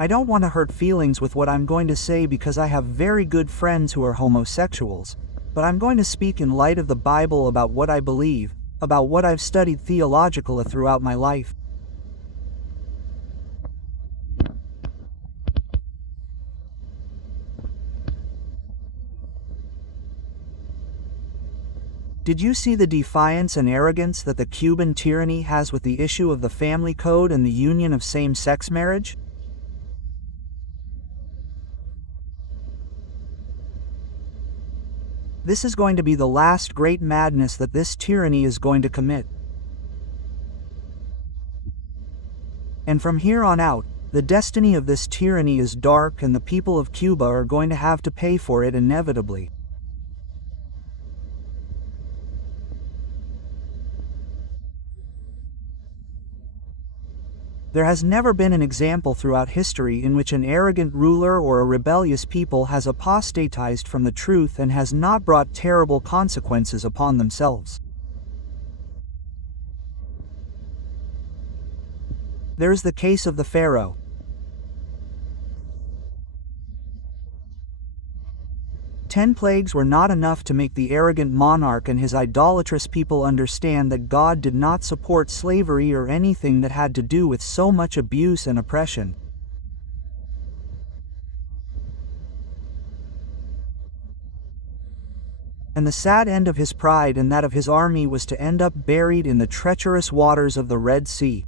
I don't want to hurt feelings with what I'm going to say because I have very good friends who are homosexuals, but I'm going to speak in light of the Bible about what I believe, about what I've studied theologically throughout my life. Did you see the defiance and arrogance that the Cuban tyranny has with the issue of the family code and the union of same-sex marriage? This is going to be the last great madness that this tyranny is going to commit. And from here on out, the destiny of this tyranny is dark, and the people of Cuba are going to have to pay for it inevitably. There has never been an example throughout history in which an arrogant ruler or a rebellious people has apostatized from the truth and has not brought terrible consequences upon themselves. There is the case of the Pharaoh. 10 plagues were not enough to make the arrogant monarch and his idolatrous people understand that God did not support slavery or anything that had to do with so much abuse and oppression. And the sad end of his pride and that of his army was to end up buried in the treacherous waters of the Red Sea.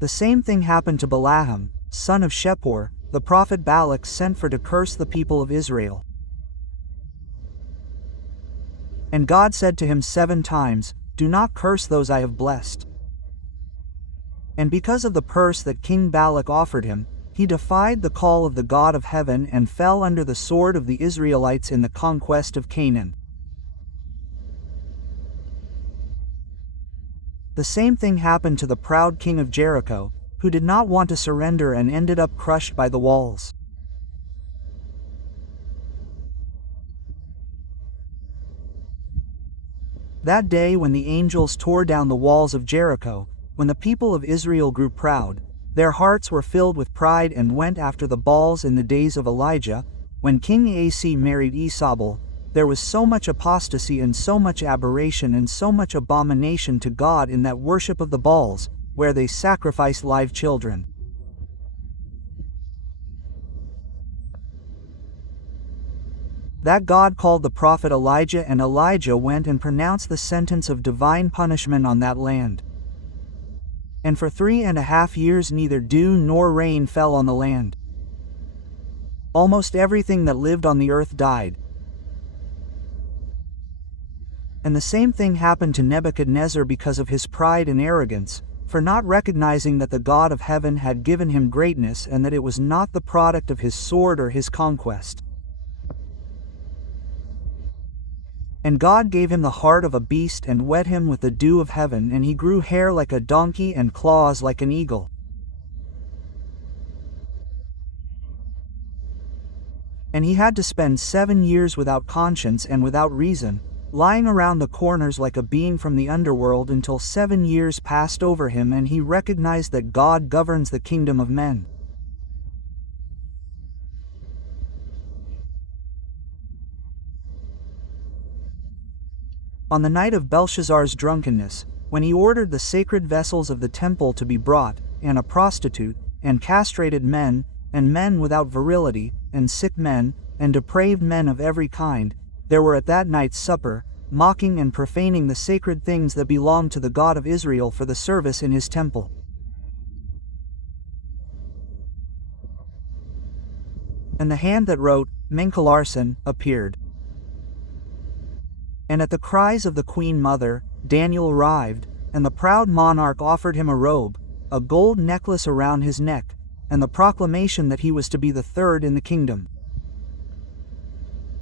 The same thing happened to Balaam, son of Shepor, the prophet Balak sent for to curse the people of Israel. And God said to him 7 times, "Do not curse those I have blessed." And because of the purse that King Balak offered him, he defied the call of the God of heaven and fell under the sword of the Israelites in the conquest of Canaan. The same thing happened to the proud king of Jericho, who did not want to surrender and ended up crushed by the walls. That day when the angels tore down the walls of Jericho, when the people of Israel grew proud, their hearts were filled with pride and went after the Baals in the days of Elijah, when King Asa married Isabel, there was so much apostasy and so much aberration and so much abomination to God in that worship of the Baals, where they sacrificed live children. That God called the prophet Elijah, and Elijah went and pronounced the sentence of divine punishment on that land. And for 3.5 years neither dew nor rain fell on the land. Almost everything that lived on the earth died. And the same thing happened to Nebuchadnezzar because of his pride and arrogance, for not recognizing that the God of heaven had given him greatness and that it was not the product of his sword or his conquest. And God gave him the heart of a beast and wet him with the dew of heaven, and he grew hair like a donkey and claws like an eagle. And he had to spend 7 years without conscience and without reason, lying around the corners like a being from the underworld until 7 years passed over him and he recognized that God governs the kingdom of men. On the night of Belshazzar's drunkenness, when he ordered the sacred vessels of the temple to be brought, and a prostitute, and castrated men, and men without virility, and sick men, and depraved men of every kind, there were at that night's supper, mocking and profaning the sacred things that belonged to the God of Israel for the service in his temple. And the hand that wrote, Menkalarson, appeared. And at the cries of the queen mother, Daniel arrived, and the proud monarch offered him a robe, a gold necklace around his neck, and the proclamation that he was to be the third in the kingdom.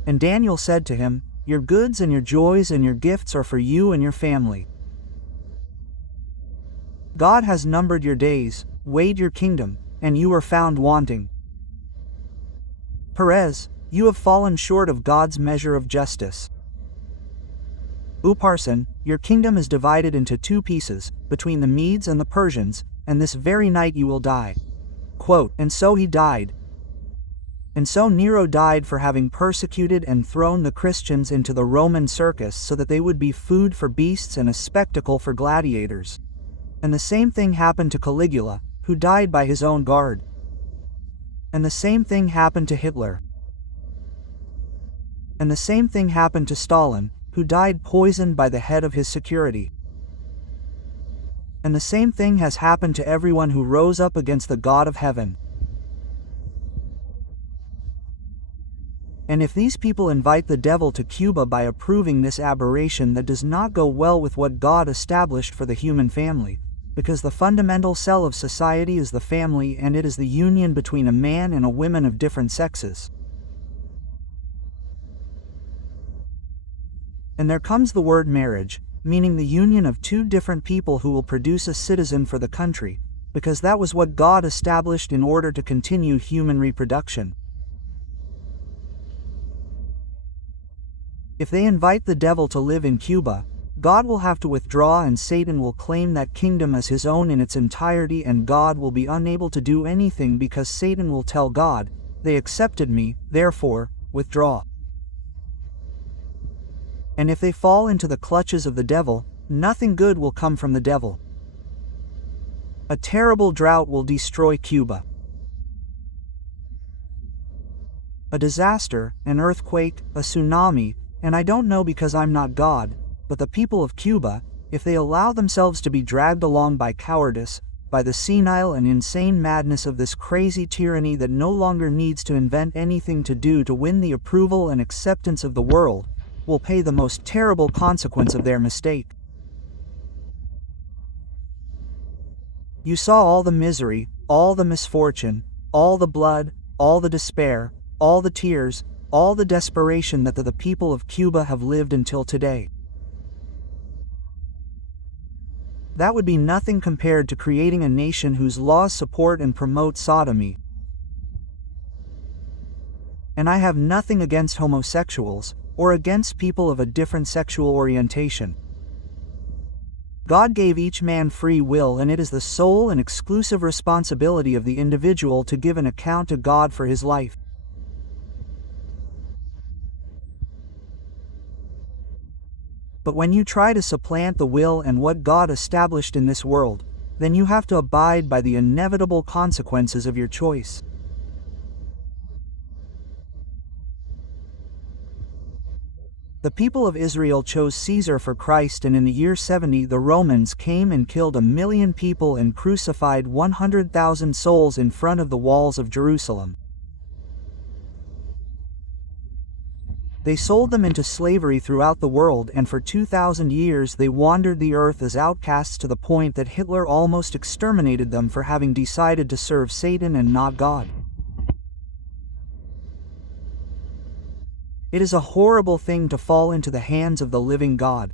And Daniel said to him, "Your goods and your joys and your gifts are for you and your family. God has numbered your days, weighed your kingdom, and you are found wanting. Perez, you have fallen short of God's measure of justice. Uparsan, your kingdom is divided into two pieces, between the Medes and the Persians, and this very night you will die. Quote, and so he died. And so Nero died for having persecuted and thrown the Christians into the Roman circus so that they would be food for beasts and a spectacle for gladiators. And the same thing happened to Caligula, who died by his own guard. And the same thing happened to Hitler. And the same thing happened to Stalin, who died poisoned by the head of his security. And the same thing has happened to everyone who rose up against the God of heaven. And if these people invite the devil to Cuba by approving this aberration, that does not go well with what God established for the human family, because the fundamental cell of society is the family, and it is the union between a man and a woman of different sexes. And there comes the word marriage, meaning the union of two different people who will produce a citizen for the country, because that was what God established in order to continue human reproduction. If they invite the devil to live in Cuba, God will have to withdraw and Satan will claim that kingdom as his own in its entirety, and God will be unable to do anything because Satan will tell God, "They accepted me, therefore, withdraw." And if they fall into the clutches of the devil, nothing good will come from the devil. A terrible drought will destroy Cuba. A disaster, an earthquake, a tsunami, and I don't know because I'm not God, but the people of Cuba, if they allow themselves to be dragged along by cowardice, by the senile and insane madness of this crazy tyranny that no longer needs to invent anything to do to win the approval and acceptance of the world, will pay the most terrible consequence of their mistake. You saw all the misery, all the misfortune, all the blood, all the despair, all the tears, all the desperation that the people of Cuba have lived until today. That would be nothing compared to creating a nation whose laws support and promote sodomy. And I have nothing against homosexuals, or against people of a different sexual orientation. God gave each man free will, and it is the sole and exclusive responsibility of the individual to give an account to God for his life. But when you try to supplant the will and what God established in this world, then you have to abide by the inevitable consequences of your choice. The people of Israel chose Caesar for Christ, and in the year 70 the Romans came and killed 1 million people and crucified 100,000 souls in front of the walls of Jerusalem. They sold them into slavery throughout the world, and for 2,000 years they wandered the earth as outcasts, to the point that Hitler almost exterminated them for having decided to serve Satan and not God. It is a horrible thing to fall into the hands of the living God.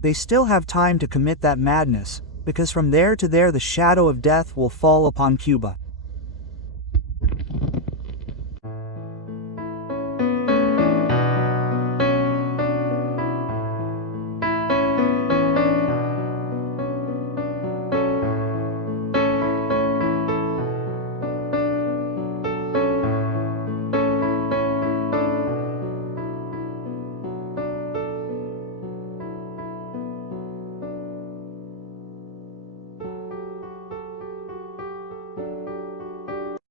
They still have time to commit that madness, because from there to there the shadow of death will fall upon Cuba.